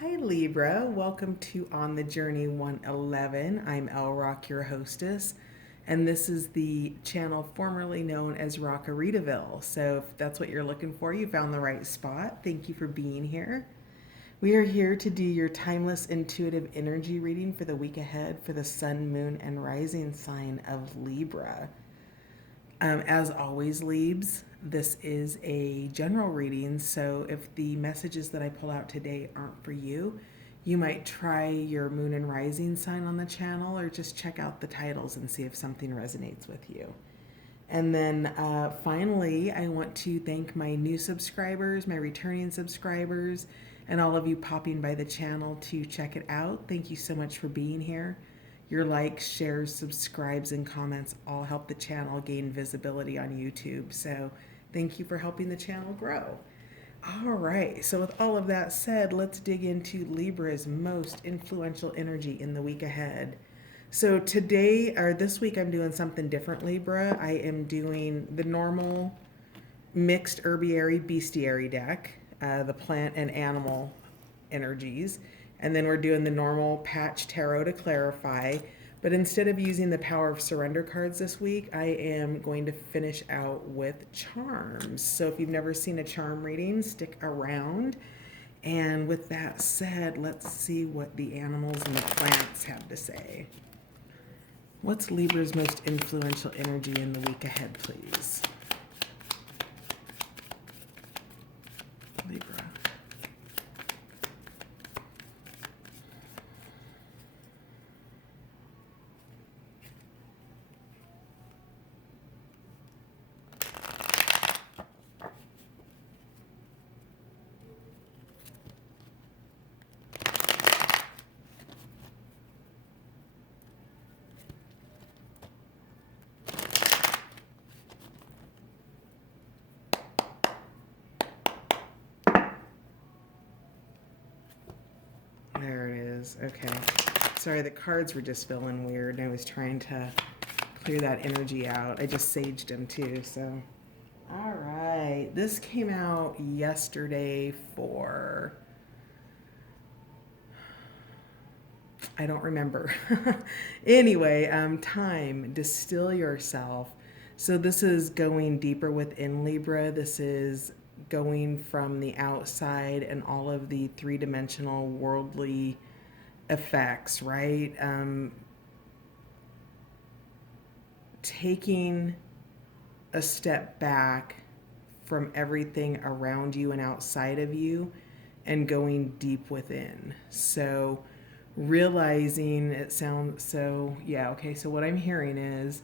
Hi Libra, welcome to On the Journey 111. I'm El Rock, your hostess, and this is the channel formerly known as Rockaritaville. So if that's what you're looking for, you found the right spot. Thank you for being here. We are here to do your timeless intuitive energy reading for the week ahead for the sun, moon, and rising sign of Libra. As always, Leaves, this is a general reading, so if the messages that I pull out today aren't for you, you might try your moon and rising sign on the channel or just check out the titles and see if something resonates with you. And then finally, I want to thank my new subscribers, my returning subscribers, and all of you popping by the channel to check it out. Thank you so much for being here. Your likes, shares, subscribes, and comments all help the channel gain visibility on YouTube. So thank you for helping the channel grow. All right, so with all of that said, let's dig into Libra's most influential energy in the week ahead. So today, or this week, I'm doing something different, Libra. I am doing the normal mixed herbiary bestiary deck, the plant and animal energies. And then we're doing the normal patch tarot to clarify. But instead of using the power of surrender cards this week, I am going to finish out with charms. So if you've never seen a charm reading, stick around. And with that said, let's see what the animals and the plants have to say. What's Libra's most influential energy in the week ahead, please? Libra. There it is. Okay. Sorry, the cards were just feeling weird, and I was trying to clear that energy out. I just saged them too, so. All right. This came out yesterday for. I don't remember. Anyway, time, distill yourself. So this is going deeper within Libra. This is going from the outside and all of the three-dimensional worldly effects, right? Taking a step back from everything around you and outside of you and going deep within. So realizing it sounds so, yeah, okay, so what I'm hearing is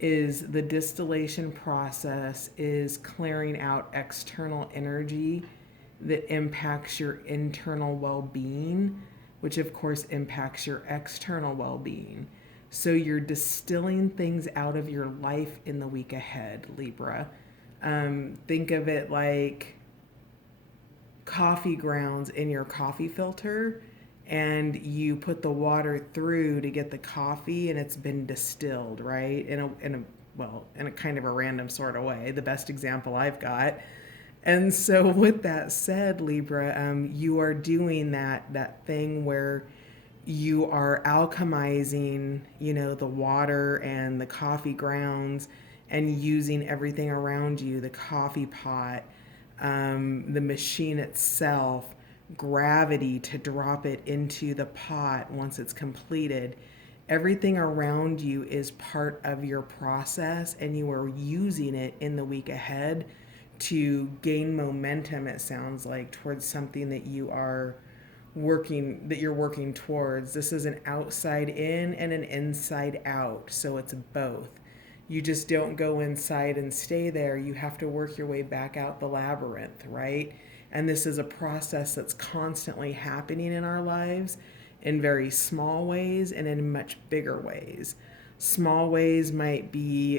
the distillation process is clearing out external energy that impacts your internal well-being, which of course impacts your external well-being. So you're distilling things out of your life in the week ahead, Libra. Think of it like coffee grounds in your coffee filter, and you put the water through to get the coffee, and it's been distilled, right? In a kind of a random sort of way. The best example I've got. And so with that said, Libra, you are doing that thing where you are alchemizing, the water and the coffee grounds and using everything around you, the coffee pot, the machine itself, gravity to drop it into the pot once it's completed. Everything around you is part of your process, and you are using it in the week ahead to gain momentum, it sounds like, towards something that you're working towards. This is an outside in and an inside out, so it's both. You just don't go inside and stay there. You have to work your way back out the labyrinth, right? And this is a process that's constantly happening in our lives in very small ways and in much bigger ways. Small ways might be,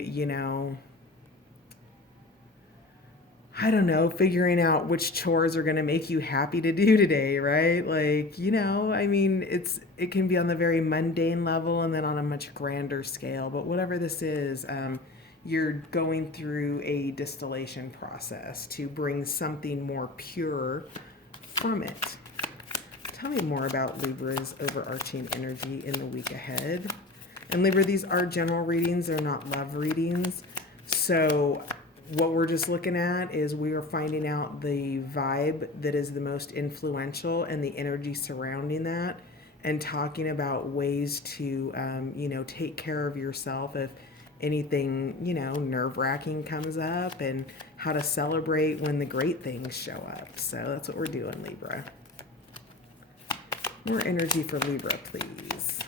I don't know, figuring out which chores are going to make you happy to do today, right? Like, it can be on the very mundane level and then on a much grander scale. But whatever this is, you're going through a distillation process to bring something more pure from it. tell me more about Libra's overarching energy in the week ahead. And Libra, these are general readings, they're not love readings. So what we're just looking at is we are finding out the vibe that is the most influential and the energy surrounding that, and talking about ways to, take care of yourself if anything, nerve-wracking comes up, and how to celebrate when the great things show up. So that's what we're doing, Libra. More energy for Libra, please.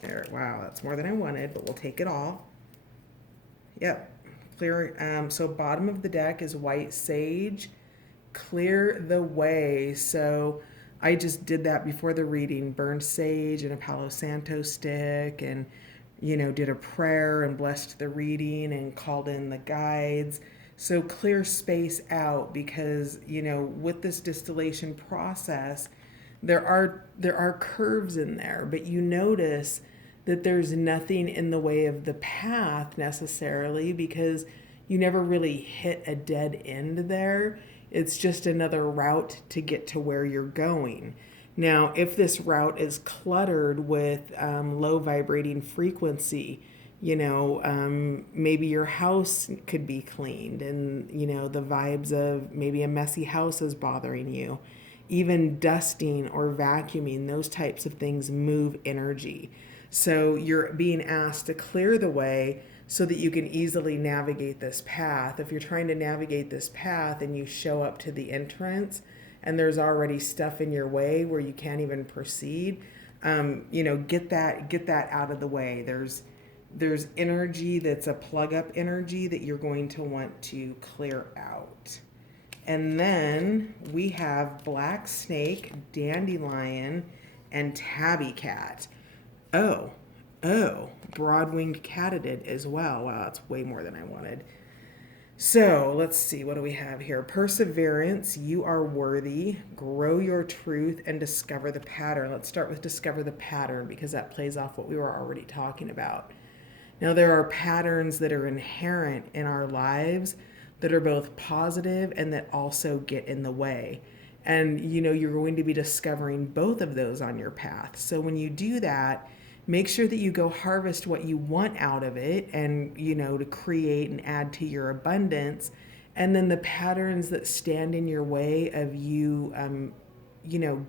There, wow, that's more than I wanted, but we'll take it all. Yep, clear. So bottom of the deck is white sage. Clear the way. So I just did that before the reading. Burned sage and a Palo Santo stick, and did a prayer and blessed the reading and called in the guides. So clear space out, because with this distillation process, there are curves in there, but you notice that there's nothing in the way of the path necessarily, because you never really hit a dead end there. It's just another route to get to where you're going. Now, if this route is cluttered with low vibrating frequency, maybe your house could be cleaned, and, the vibes of maybe a messy house is bothering you. Even dusting or vacuuming, those types of things move energy. So you're being asked to clear the way so that you can easily navigate this path. If you're trying to navigate this path and you show up to the entrance and there's already stuff in your way where you can't even proceed, get that out of the way. There's energy that's a plug up energy that you're going to want to clear out. And then we have black snake, dandelion, and tabby cat. Oh, broad-winged katydid as well. Wow, that's way more than I wanted. So let's see, what do we have here? Perseverance, you are worthy, grow your truth, and discover the pattern. Let's start with discover the pattern, because that plays off what we were already talking about. Now, there are patterns that are inherent in our lives that are both positive and that also get in the way. And, you're going to be discovering both of those on your path. So when you do that, make sure that you go harvest what you want out of it, and, to create and add to your abundance. And then the patterns that stand in your way of you,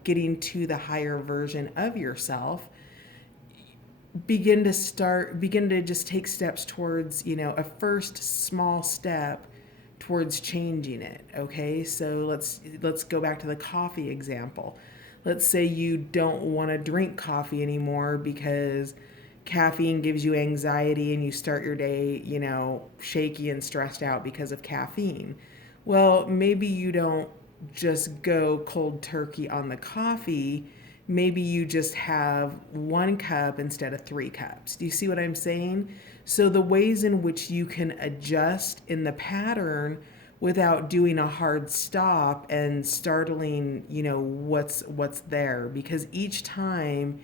getting to the higher version of yourself, begin to just take steps towards, a first small step towards changing it. Okay, so let's go back to the coffee example. Let's say you don't want to drink coffee anymore because caffeine gives you anxiety and you start your day, shaky and stressed out because of caffeine. Well, maybe you don't just go cold turkey on the coffee. Maybe you just have 1 cup instead of 3 cups. Do you see what I'm saying? So the ways in which you can adjust in the pattern without doing a hard stop and startling, what's there. Because each time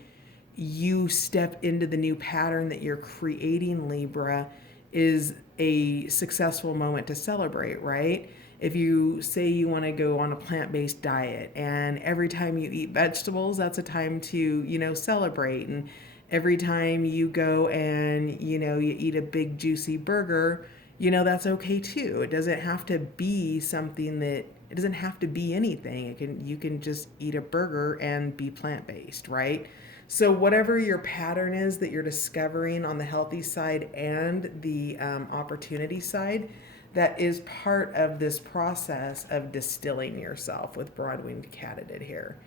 you step into the new pattern that you're creating, Libra, is a successful moment to celebrate, right? If you say you want to go on a plant-based diet, and every time you eat vegetables, that's a time to, celebrate. And every time you go and, you eat a big juicy burger, that's okay too. It doesn't have to be it doesn't have to be anything. You can just eat a burger and be plant-based, right? So whatever your pattern is that you're discovering on the healthy side and the opportunity side, that is part of this process of distilling yourself with broad-winged katydid here.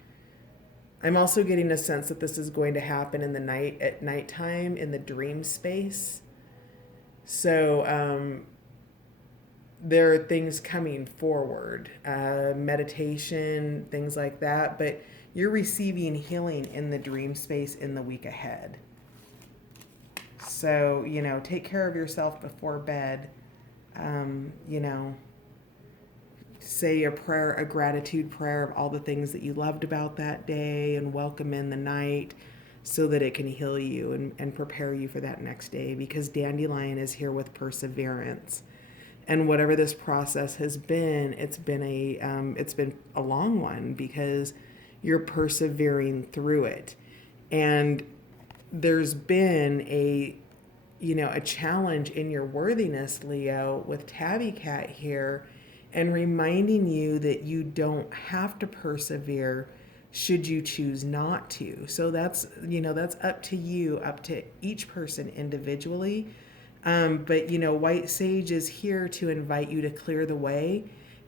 I'm also getting a sense that this is going to happen in the night, at nighttime, in the dream space. So there are things coming forward, meditation, things like that, but you're receiving healing in the dream space in the week ahead. So, take care of yourself before bed. Say a prayer, a gratitude prayer of all the things that you loved about that day, and welcome in the night so that it can heal you and prepare you for that next day, because dandelion is here with perseverance. And whatever this process has been, it's been a long one because you're persevering through it. And there's been a challenge in your worthiness, Leo, with Tabby Cat here, and reminding you that you don't have to persevere should you choose not to. So that's up to you, up to each person individually. But White Sage is here to invite you to clear the way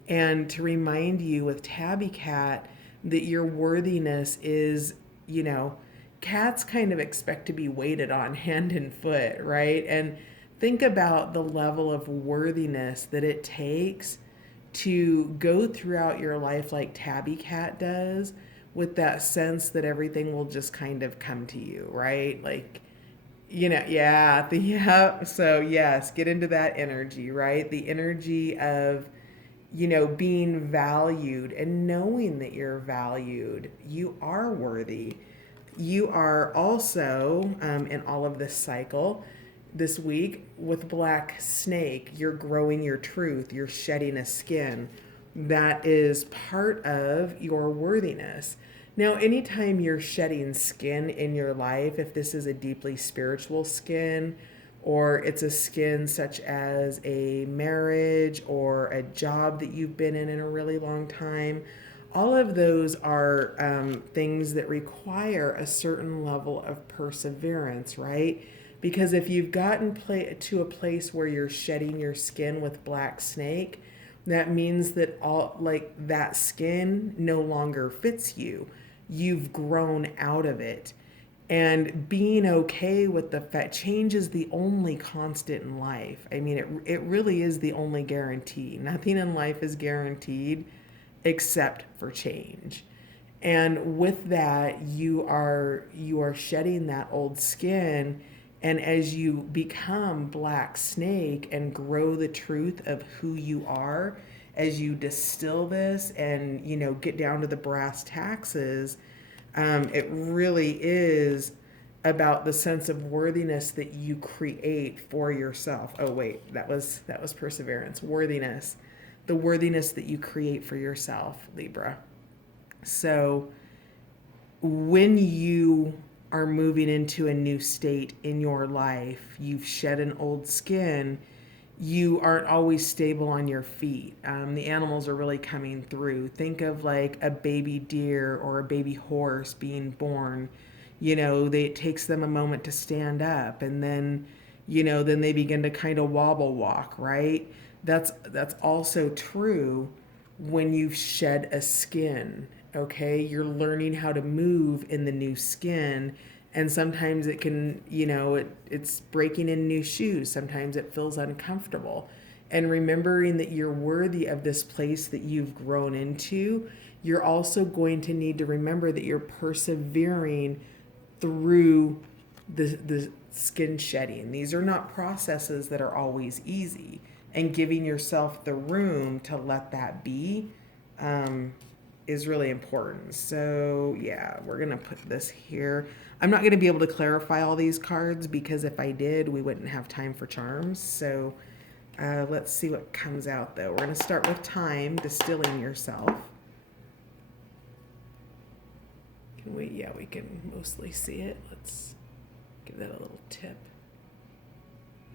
and to remind you with Tabby Cat that your worthiness is, cats kind of expect to be waited on hand and foot, right? And think about the level of worthiness that it takes to go throughout your life like Tabby Cat does, with that sense that everything will just kind of come to you, right? Like, yeah. So yes, get into that energy, right? The energy of, being valued and knowing that you're valued. You are worthy. You are also, in all of this cycle, this week with Black Snake, you're growing your truth, you're shedding a skin. That is part of your worthiness. Now, anytime you're shedding skin in your life, if this is a deeply spiritual skin, or it's a skin such as a marriage or a job that you've been in a really long time, all of those are things that require a certain level of perseverance, right? Because if you've gotten to a place where you're shedding your skin with Black Snake, that means that all like that skin no longer fits you. You've grown out of it. And being okay with the fact, change is the only constant in life. I mean, it really is the only guarantee. Nothing in life is guaranteed except for change. And with that, you are shedding that old skin, and as you become Black Snake and grow the truth of who you are, as you distill this and get down to the brass taxes, it really is about the sense of worthiness that you create for yourself. Oh wait, that was perseverance. Worthiness, the worthiness that you create for yourself, Libra. So when you are moving into a new state in your life, you've shed an old skin, you aren't always stable on your feet. The animals are really coming through. Think of like a baby deer or a baby horse being born. It takes them a moment to stand up, and then they begin to kind of wobble walk, right? That's also true when you've shed a skin. Okay, you're learning how to move in the new skin, and sometimes it can, it's breaking in new shoes. Sometimes it feels uncomfortable. And remembering that you're worthy of this place that you've grown into, you're also going to need to remember that you're persevering through the skin shedding. These are not processes that are always easy, and giving yourself the room to let that be is really important. So yeah, we're gonna put this here. I'm not gonna be able to clarify all these cards because if I did, we wouldn't have time for charms. So let's see what comes out though. We're gonna start with time, distilling yourself. Can we? Yeah, we can mostly see it. Let's give that a little tip.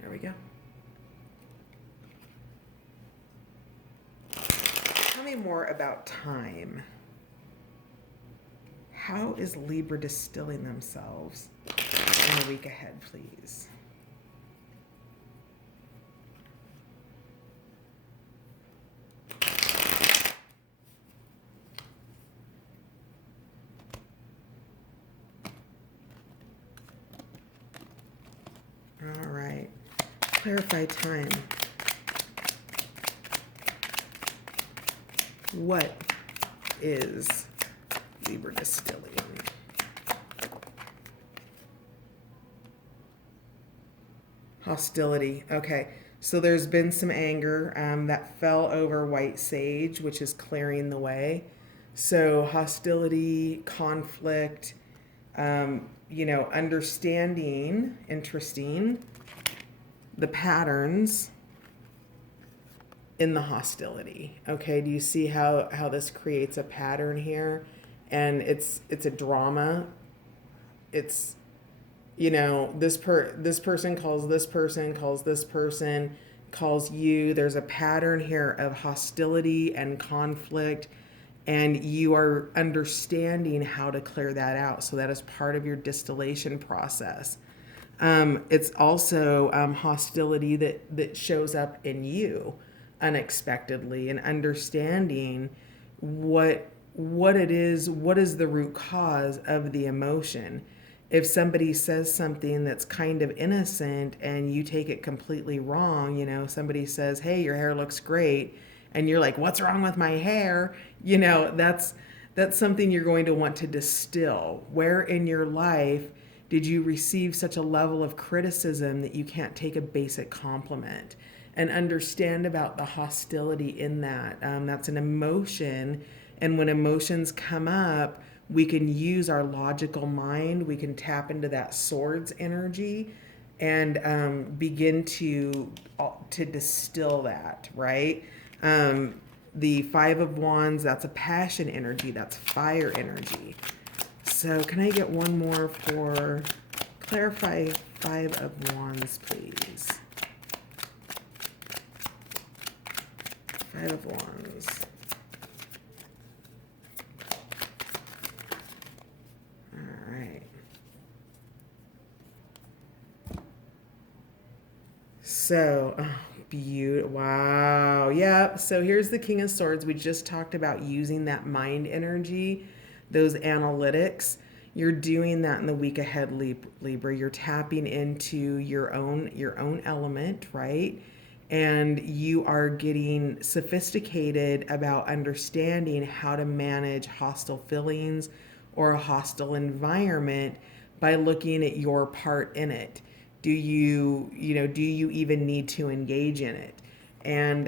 There we go. Tell me more about time. How is Libra distilling themselves in the week ahead, please? All right. Clarify time. What is Libra distilling? Hostility. Okay. So there's been some anger that fell over White Sage, which is clearing the way. So hostility, conflict, understanding, interesting, the patterns, in the hostility. Okay, do you see how this creates a pattern here? And it's a drama. It's, this person calls this person, calls this person, calls you. There's a pattern here of hostility and conflict, and you are understanding how to clear that out. So that is part of your distillation process. It's also hostility that shows up in you unexpectedly, and understanding what it is, what is the root cause of the emotion. If somebody says something that's kind of innocent and you take it completely wrong, somebody says, "Hey, your hair looks great," and you're like, "What's wrong with my hair?" That's something you're going to want to distill. Where in your life did you receive such a level of criticism that you can't take a basic compliment? And understand about the hostility in that. That's an emotion. And when emotions come up, we can use our logical mind. We can tap into that swords energy and begin to distill that, right? The Five of Wands, that's a passion energy. That's fire energy. So can I get one more for clarify Five of Wands, please? Five of Wands. All right. So, wow. Yeah. So here's the King of Swords. We just talked about using that mind energy, those analytics. You're doing that in the week ahead, Libra. You're tapping into your own element, right? And you are getting sophisticated about understanding how to manage hostile feelings or a hostile environment by looking at your part in it. Do you even need to engage in it? And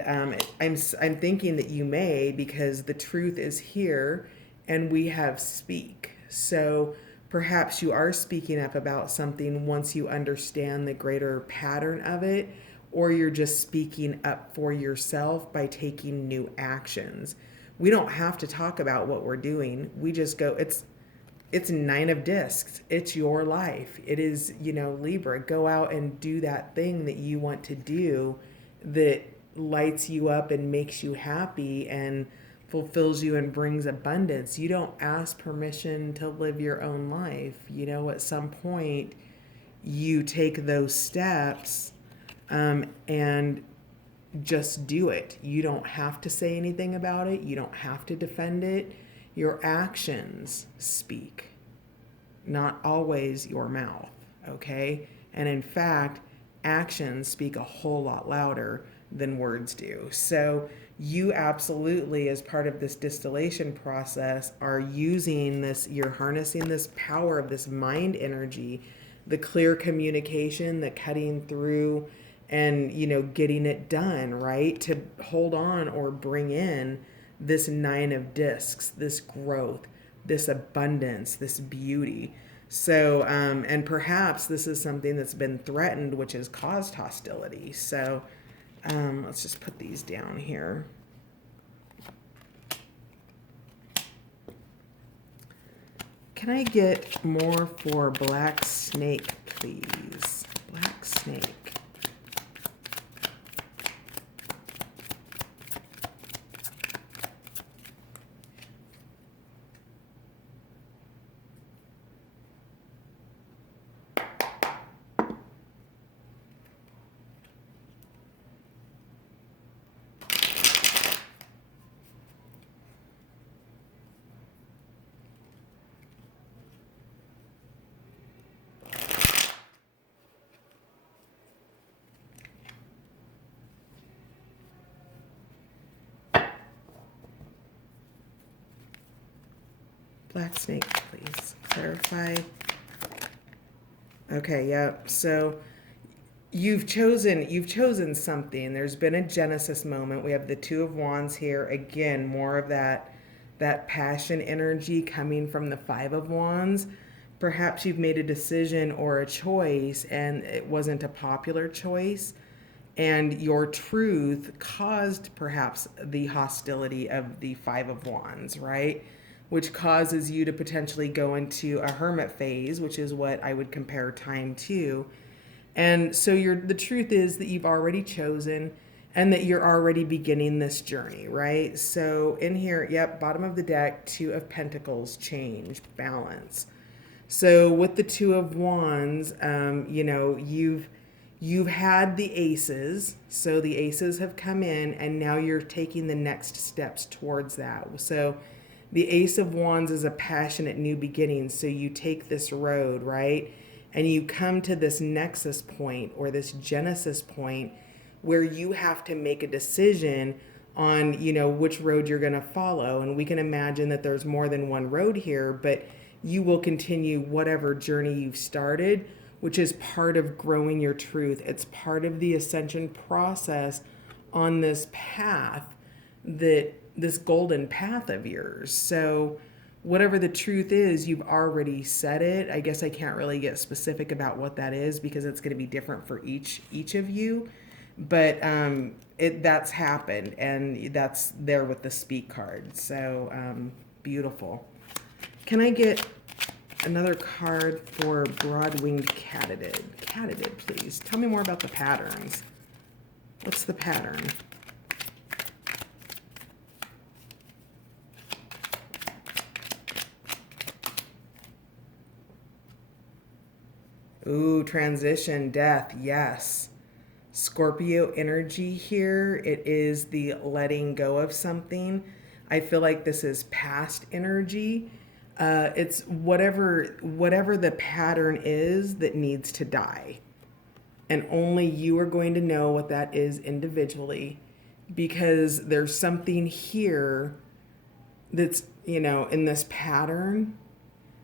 I'm thinking that you may, because the truth is here, and we have speak. So perhaps you are speaking up about something once you understand the greater pattern of it, or you're just speaking up for yourself by taking new actions. We don't have to talk about what we're doing. We just go, it's Nine of Discs. It's your life. It is, Libra, go out and do that thing that you want to do that lights you up and makes you happy and fulfills you and brings abundance. You don't ask permission to live your own life. At some point, you take those steps and just do it. You don't have to say anything about it. You don't have to defend it. Your actions speak, not always your mouth, okay? And in fact, actions speak a whole lot louder than words do. So you absolutely, as part of this distillation process, are using this, you're harnessing this power of this mind energy, the clear communication, the cutting through, and getting it done, right? To hold on or bring in this Nine of Discs, this growth, this abundance, this beauty. So, and perhaps this is something that's been threatened, which has caused hostility. So let's just put these down here. Can I get more for Black Snake, please? Black Snake. Black Snake, please. Clarify. Okay, yep. So you've chosen something. There's been a genesis moment. We have the Two of Wands here. Again, more of that passion energy coming from the Five of Wands. Perhaps you've made a decision or a choice and it wasn't a popular choice. And your truth caused perhaps the hostility of the Five of Wands, right? Which causes you to potentially go into a hermit phase, which is what I would compare time to. And so the truth is that you've already chosen and that you're already beginning this journey, right? So in here, yep, bottom of the deck, Two of Pentacles, change, balance. So with the Two of Wands, you've had the aces. So the aces have come in, and now you're taking the next steps towards that. So the Ace of Wands is a passionate new beginning. So you take this road, right? And you come to this nexus point or this genesis point where you have to make a decision on, which road you're going to follow. And we can imagine that there's more than one road here, but you will continue whatever journey you've started, which is part of growing your truth. It's part of the ascension process on this path, that this golden path of yours. So whatever the truth is, you've already said it. I guess I can't really get specific about what that is because it's going to be different for each of you. But that's happened, and that's there with the Speak card. So beautiful. Can I get another card for Broad-Winged Katydid? Katydid, please. Tell me more about the patterns. What's the pattern? Ooh, transition, death, yes. Scorpio energy here. It is the letting go of something. I feel like this is past energy. It's whatever the pattern is that needs to die. And only you are going to know what that is individually, because there's something here that's, in this pattern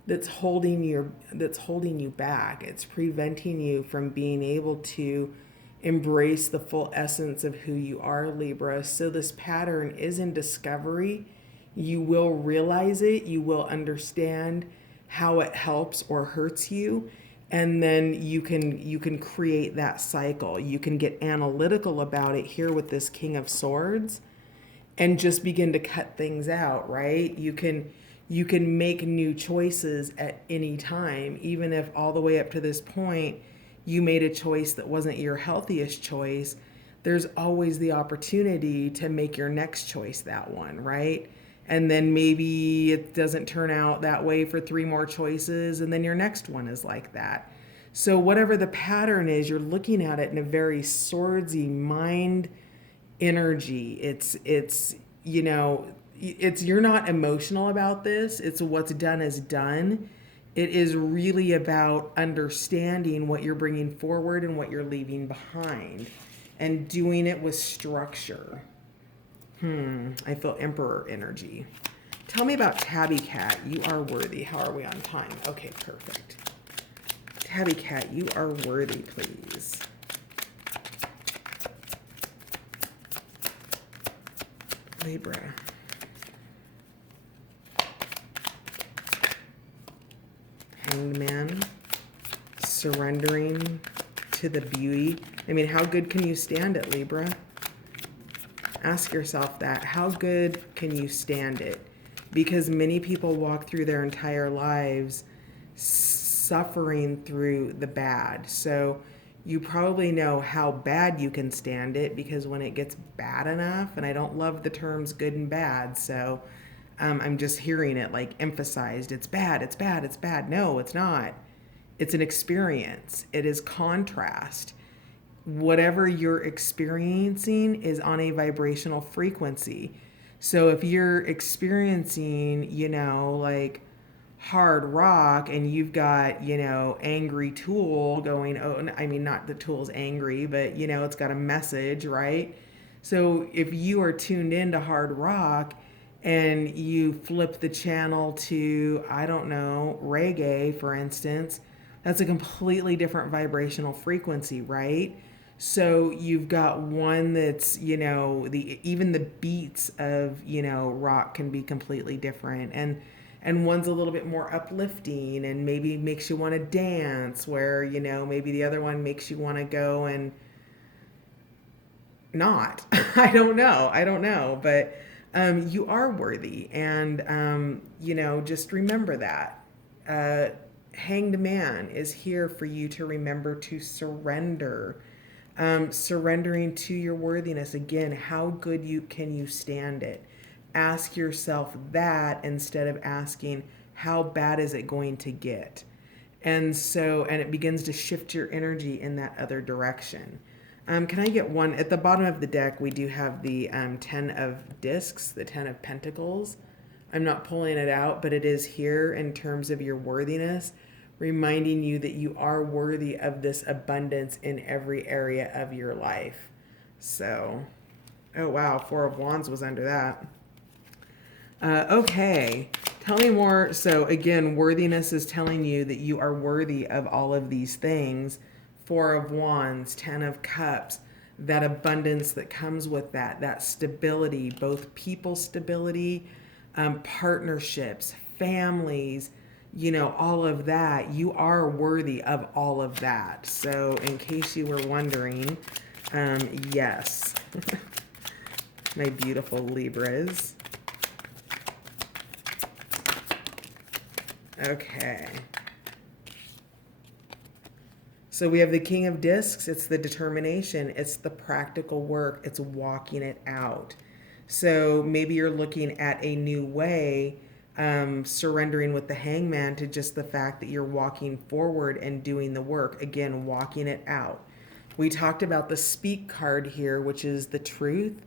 that's holding you back. It's preventing you from being able to embrace the full essence of who you are, Libra. So this pattern is in discovery. You will realize it. You will understand how it helps or hurts you. And then you can create that cycle. You can get analytical about it here with this King of Swords and just begin to cut things out, right? You can make new choices at any time, even if all the way up to this point you made a choice that wasn't your healthiest choice. There's always the opportunity to make your next choice that one, right? And then maybe it doesn't turn out that way for 3 more choices, and then your next one is like that. So whatever the pattern is, you're looking at it in a very swordsy mind energy. It's you're not emotional about this. It's what's done is done. It is really about understanding what you're bringing forward and what you're leaving behind, and doing it with structure. I feel Emperor energy. Tell me about Tabby Cat. You are worthy. How are we on time? Okay, perfect. Tabby Cat, you are worthy, please. Libra. Hanged Man. Surrendering to the beauty. I mean, how good can you stand it, Libra? Ask yourself that. How good can you stand it? Because many people walk through their entire lives suffering through the bad. So you probably know how bad you can stand it, because when it gets bad enough, and I don't love the terms good and bad, so I'm just hearing it like emphasized. It's bad, it's bad, it's bad. No, it's not. It's an experience. It is contrast. Whatever you're experiencing is on a vibrational frequency. So if you're experiencing, like hard rock, and you've got, angry Tool going, I mean, not the Tool's angry, but, it's got a message, right? So if you are tuned into hard rock and you flip the channel to, I don't know, reggae, for instance, that's a completely different vibrational frequency, right? So you've got one that's, even the beats of, rock can be completely different. And one's a little bit more uplifting and maybe makes you want to dance, where, maybe the other one makes you want to go and not. I don't know. I don't know. But you are worthy. And, just remember that. Uh, Hanged Man is here for you to remember to surrender. Surrendering to your worthiness. Again, how good can you stand it? Ask yourself that instead of asking, how bad is it going to get? And it begins to shift your energy in that other direction. Can I get one? At the bottom of the deck, we do have the 10 of discs, the 10 of pentacles. I'm not pulling it out, but it is here in terms of your worthiness, reminding you that you are worthy of this abundance in every area of your life. So, oh wow, Four of Wands was under that. Okay, tell me more. So again, worthiness is telling you that you are worthy of all of these things. Four of Wands, 10 of Cups, that abundance that comes with that stability, both people stability, partnerships, families, all of that. You are worthy of all of that. So in case you were wondering, yes, my beautiful Libras. Okay. So we have the King of Discs. It's the determination. It's the practical work. It's walking it out. So maybe you're looking at a new way, surrendering with the Hangman to just the fact that you're walking forward and doing the work. Again, walking it out. We talked about the Speak card here, which is the truth,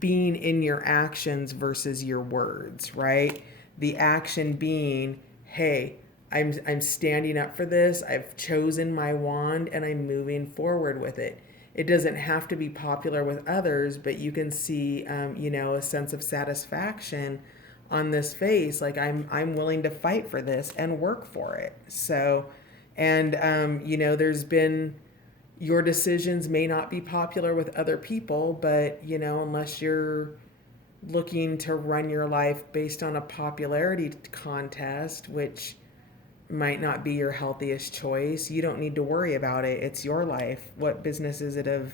being in your actions versus your words, right? The action being, hey, I'm standing up for this. I've chosen my wand and I'm moving forward with it. It doesn't have to be popular with others, but you can see, a sense of satisfaction on this face. Like I'm willing to fight for this and work for it. So, and there's been, your decisions may not be popular with other people, but unless you're looking to run your life based on a popularity contest, which might not be your healthiest choice, you don't need to worry about it. It's your life. What business is it of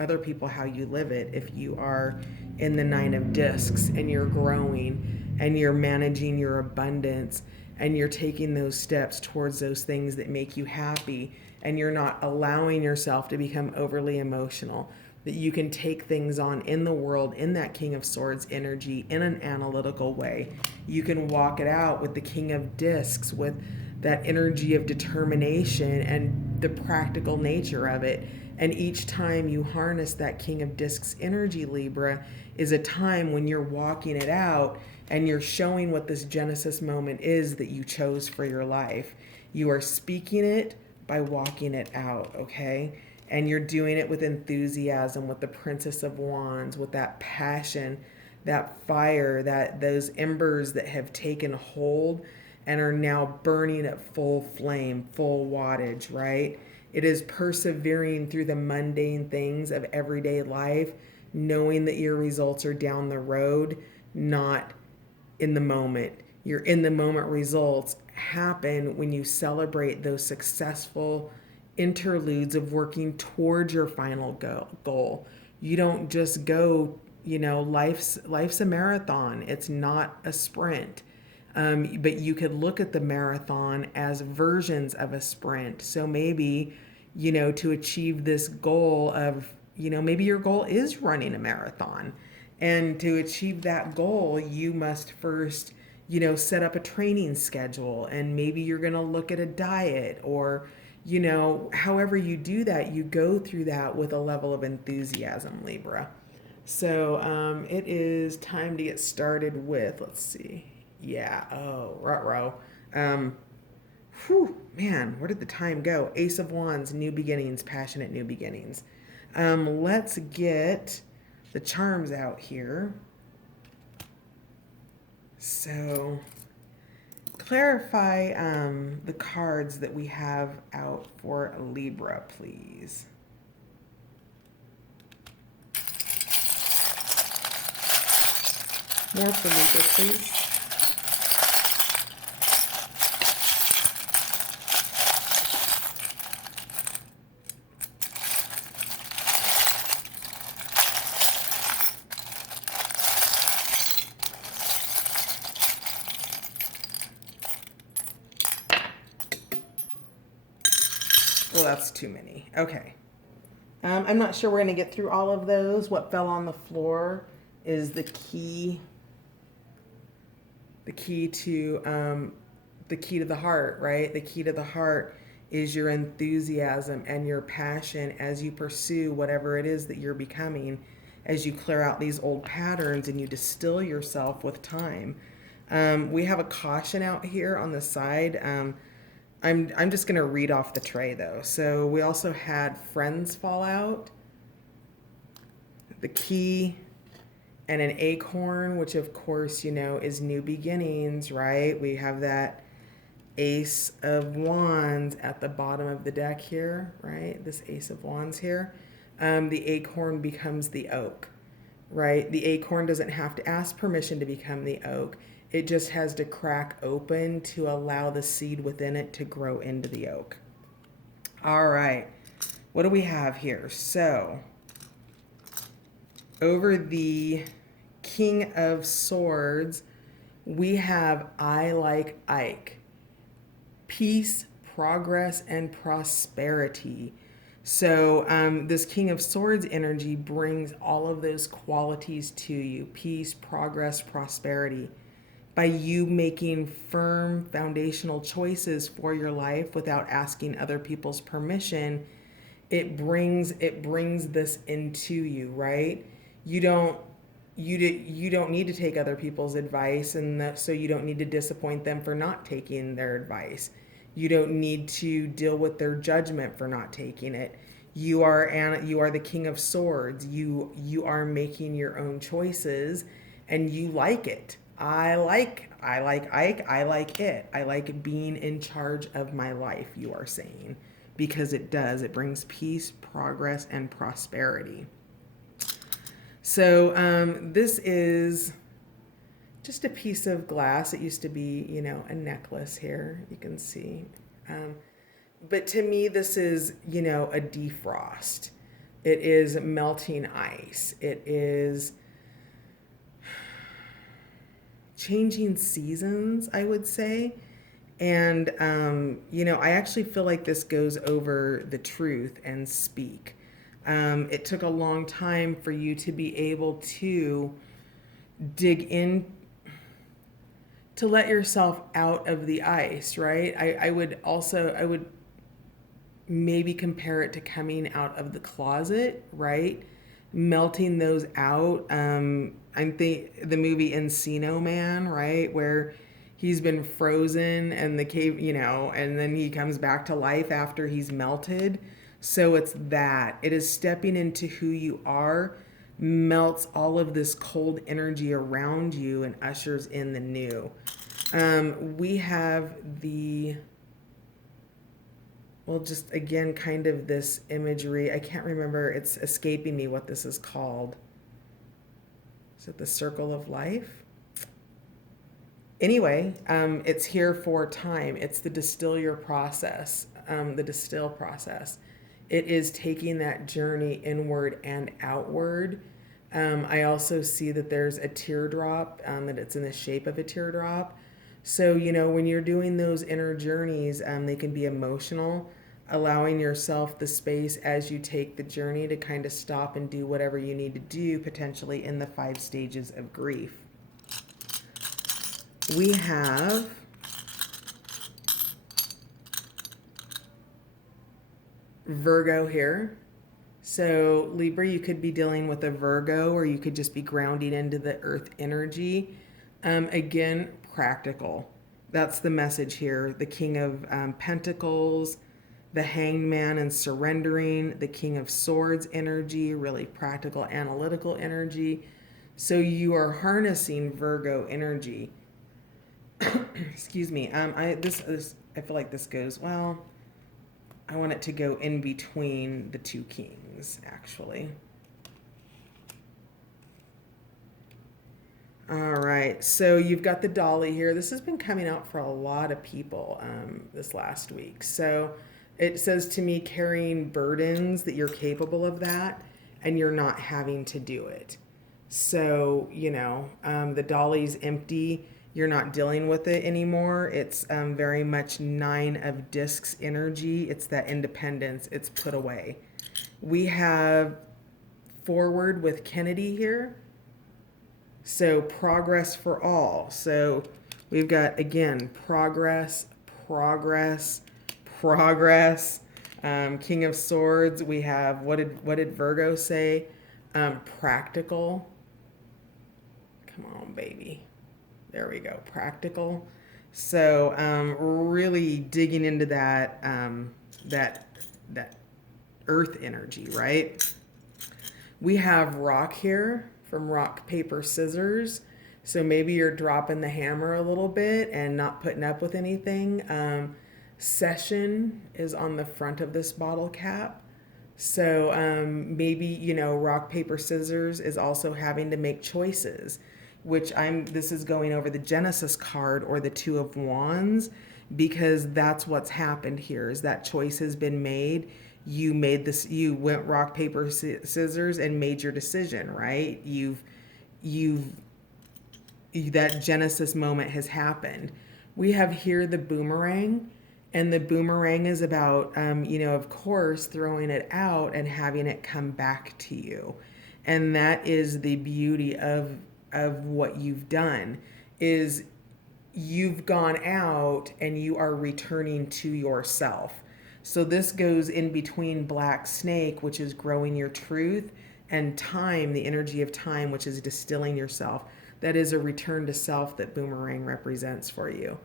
other people how you live it? If you are in the 9 of discs and you're growing and you're managing your abundance and you're taking those steps towards those things that make you happy, and you're not allowing yourself to become overly emotional, that you can take things on in the world in that King of Swords energy in an analytical way. You can walk it out with the King of Discs, with that energy of determination and the practical nature of it. And each time you harness that King of Discs energy, Libra, is a time when you're walking it out and you're showing what this Genesis moment is that you chose for your life. You are speaking it by walking it out, okay? And you're doing it with enthusiasm, with the Princess of Wands, with that passion, that fire, that those embers that have taken hold and are now burning at full flame, full wattage, right? It is persevering through the mundane things of everyday life, knowing that your results are down the road, not in the moment. Your in the moment results happen when you celebrate those successful interludes of working towards your final goal. You don't just go, life's a marathon. It's not a sprint. But you could look at the marathon as versions of a sprint. So maybe, to achieve this goal of, maybe your goal is running a marathon. And to achieve that goal, you must first, set up a training schedule. And maybe you're going to look at a diet, or, however you do that, you go through that with a level of enthusiasm, Libra. So it is time to get started with, let's see. Yeah. Oh, ruh-roh. Man, where did the time go? Ace of Wands, new beginnings, passionate new beginnings. Let's get the charms out here. So, clarify the cards that we have out for Libra, please. More for Libra, please. Well, that's too many. Okay. I'm not sure we're going to get through all of those. What fell on the floor is the key to the key to the heart, right? The key to the heart is your enthusiasm and your passion as you pursue whatever it is that you're becoming, as you clear out these old patterns and you distill yourself with time. We have a caution out here on the side. I'm just going to read off the tray though. So we also had friends fall out, the key, and an acorn, which of course, is new beginnings, right? We have that Ace of Wands at the bottom of the deck here, right? This Ace of Wands here. The acorn becomes the oak, right? The acorn doesn't have to ask permission to become the oak. It just has to crack open to allow the seed within it to grow into the oak. All right. What do we have here? So, over the King of Swords, we have I like Ike. Peace, progress, and prosperity. So this King of Swords energy brings all of those qualities to you. Peace, progress, prosperity. By you making firm foundational choices for your life without asking other people's permission, it brings this into you, right? You don't need to take other people's advice, and so you don't need to disappoint them for not taking their advice. You don't need to deal with their judgment for not taking it. You are the King of Swords. You are making your own choices, and you like it. I like Ike. I like it. I like being in charge of my life, you are saying, because it does. It brings peace, progress, and prosperity. So this is just a piece of glass. It used to be, a necklace here, you can see. But to me, this is, a defrost. It is melting ice. It is changing seasons, I would say. And, I actually feel like this goes over the truth and speak. It took a long time for you to be able to dig in, to let yourself out of the ice, right? I would maybe compare it to coming out of the closet, right? Melting those out. I think the movie Encino Man, right? Where he's been frozen and the cave, and then he comes back to life after he's melted. So it's that. It is stepping into who you are, melts all of this cold energy around you, and ushers in the new. We have just again, kind of this imagery. I can't remember. It's escaping me what this is called. Is it the circle of life? Anyway, it's here for time. It's the distill process. It is taking that journey inward and outward. I also see that there's a teardrop, that it's in the shape of a teardrop. So, when you're doing those inner journeys, they can be emotional, allowing yourself the space as you take the journey to kind of stop and do whatever you need to do, potentially in the 5 stages of grief. We have Virgo here. So Libra, you could be dealing with a Virgo, or you could just be grounding into the earth energy. Again, practical. That's the message here. The King of Pentacles, the Hanged Man and surrendering, the King of Swords energy, really practical, analytical energy. So you are harnessing Virgo energy. Excuse me. I feel like this goes well. I want it to go in between the 2 kings, actually. All right, so you've got the dolly here. This has been coming out for a lot of people this last week. So it says to me, carrying burdens, that you're capable of that and you're not having to do it. So, the dolly's empty You're not dealing with it anymore. It's very much Nine of Discs energy. It's that independence. It's put away. We have Forward with Kennedy here. So progress for all. So we've got, again, progress, progress, progress. King of Swords. We have, what did Virgo say? Practical. Come on, baby. There we go. Practical. So really digging into that that earth energy, right? We have Rock here from Rock, Paper, Scissors. So maybe you're dropping the hammer a little bit and not putting up with anything. Session is on the front of this bottle cap. So maybe, rock, paper, scissors is also having to make choices, this is going over the Genesis card or the Two of Wands, because that's what's happened here is that choice has been made. You went rock, paper, scissors and made your decision, right? That Genesis moment has happened. We have here the boomerang. And the boomerang is about, of course, throwing it out and having it come back to you. And that is the beauty of what you've done, is you've gone out and you are returning to yourself. So this goes in between Black Snake, which is growing your truth, and time, the energy of time, which is distilling yourself. That is a return to self that boomerang represents for you.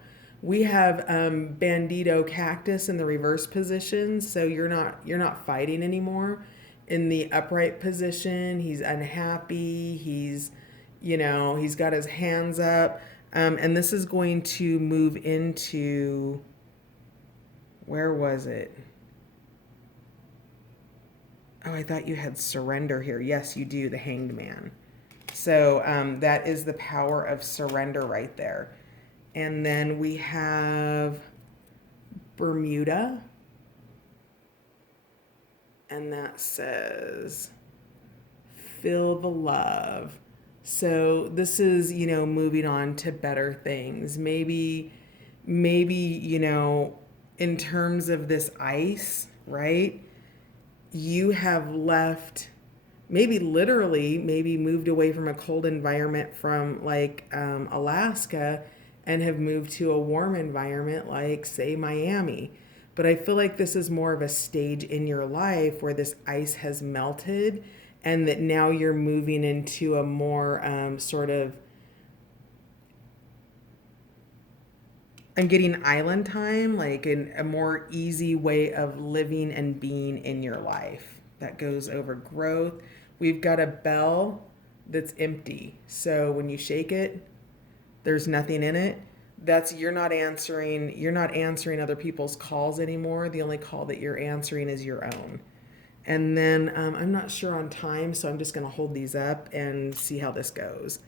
We have Bandito Cactus in the reverse position, so you're not fighting anymore. In the upright position, he's unhappy. He's got his hands up, and this is going to move into, where was it? Oh, I thought you had surrender here. Yes, you do. The Hanged Man. So that is the power of surrender right there. And then we have Bermuda. And that says, feel the love. So this is, moving on to better things. Maybe, in terms of this ice, right? You have left, maybe literally, maybe moved away from a cold environment from like Alaska, and have moved to a warm environment like, say, Miami. But I feel like this is more of a stage in your life where this ice has melted, and that now you're moving into a more sort of, I'm getting island time, like a more easy way of living and being in your life. That goes over growth. We've got a bell that's empty. So when you shake it, there's nothing in it. You're not answering other people's calls anymore. The only call that you're answering is your own. And then I'm not sure on time, so I'm just going to hold these up and see how this goes.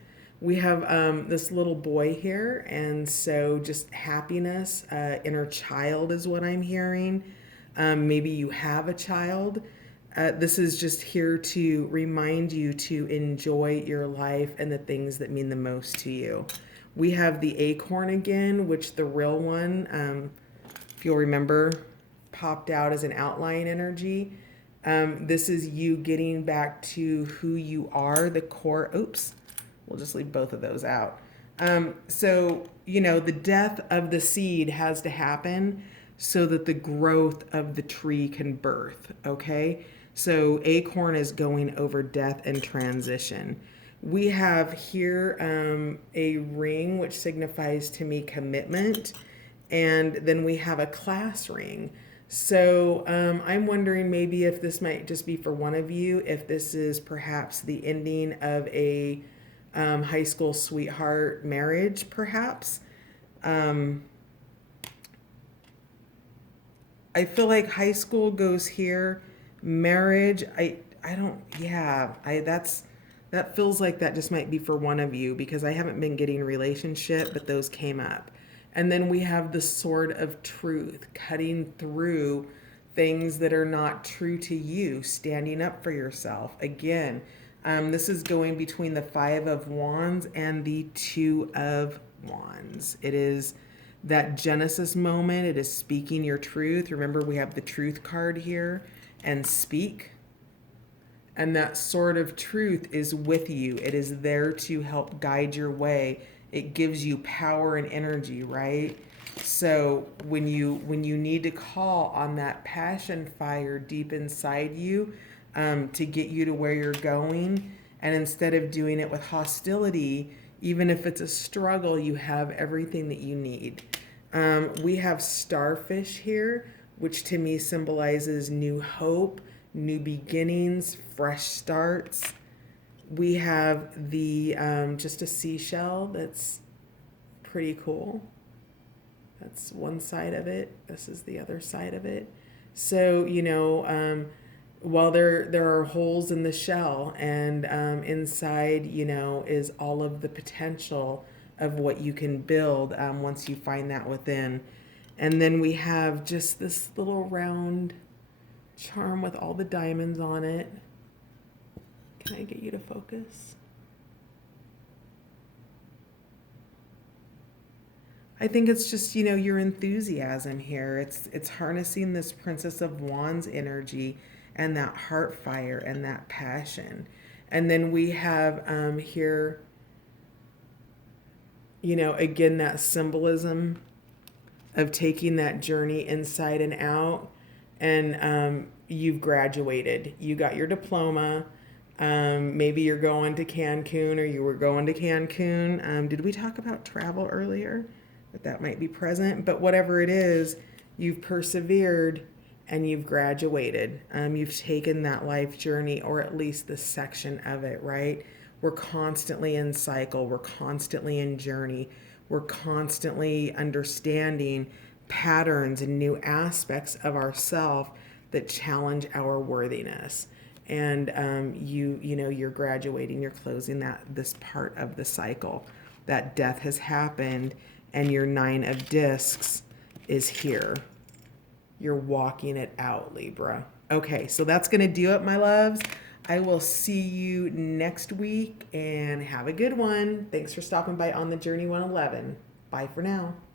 We have this little boy here, and so just happiness, inner child is what I'm hearing. Maybe you have a child. This is just here to remind you to enjoy your life and the things that mean the most to you. We have the acorn again, which the real one, if you'll remember, popped out as an outline energy. This is you getting back to who you are, the core. Oops, we'll just leave both of those out. So, the death of the seed has to happen so that the growth of the tree can birth, okay? So acorn is going over death and transition. We have here a ring, which signifies to me commitment. And then we have a class ring. So I'm wondering maybe if this might just be for one of you, if this is perhaps the ending of a high school sweetheart marriage, perhaps. I feel like high school goes here. Marriage, that feels like that just might be for one of you, because I haven't been getting relationship, but those came up. And then we have the sword of truth, cutting through things that are not true to you, standing up for yourself. Again, this is going between the Five of Wands and the Two of Wands. It is that Genesis moment. It is speaking your truth. Remember, we have the truth card here and speak. And that sword of truth is with you. It is there to help guide your way. It gives you power and energy, right? So when you need to call on that passion fire deep inside you, to get you to where you're going, and instead of doing it with hostility, even if it's a struggle, you have everything that you need. We have starfish here, which to me symbolizes new hope, new beginnings, fresh starts. We have the just a seashell that's pretty cool. That's one side of it. This is the other side of it. So, while there are holes in the shell, and inside, is all of the potential of what you can build once you find that within. And then we have just this little round charm with all the diamonds on it. Can I get you to focus? I think it's just, your enthusiasm here. It's harnessing this Princess of Wands energy and that heart fire and that passion. And then we have here, again, that symbolism of taking that journey inside and out. And you've graduated. You got your diploma. Maybe you're going to Cancun, or you were going to Cancun. Did we talk about travel earlier? That might be present, but whatever it is, you've persevered and you've graduated. You've taken that life journey, or at least the section of it, right? We're constantly in cycle. We're constantly in journey. We're constantly understanding patterns and new aspects of ourself that challenge our worthiness. And you're graduating. You're closing this part of the cycle. That death has happened, and your 9 of discs is here. You're walking it out, Libra. Okay, so that's going to do it, my loves. I will see you next week, and have a good one. Thanks for stopping by on the Journey 111. Bye for now.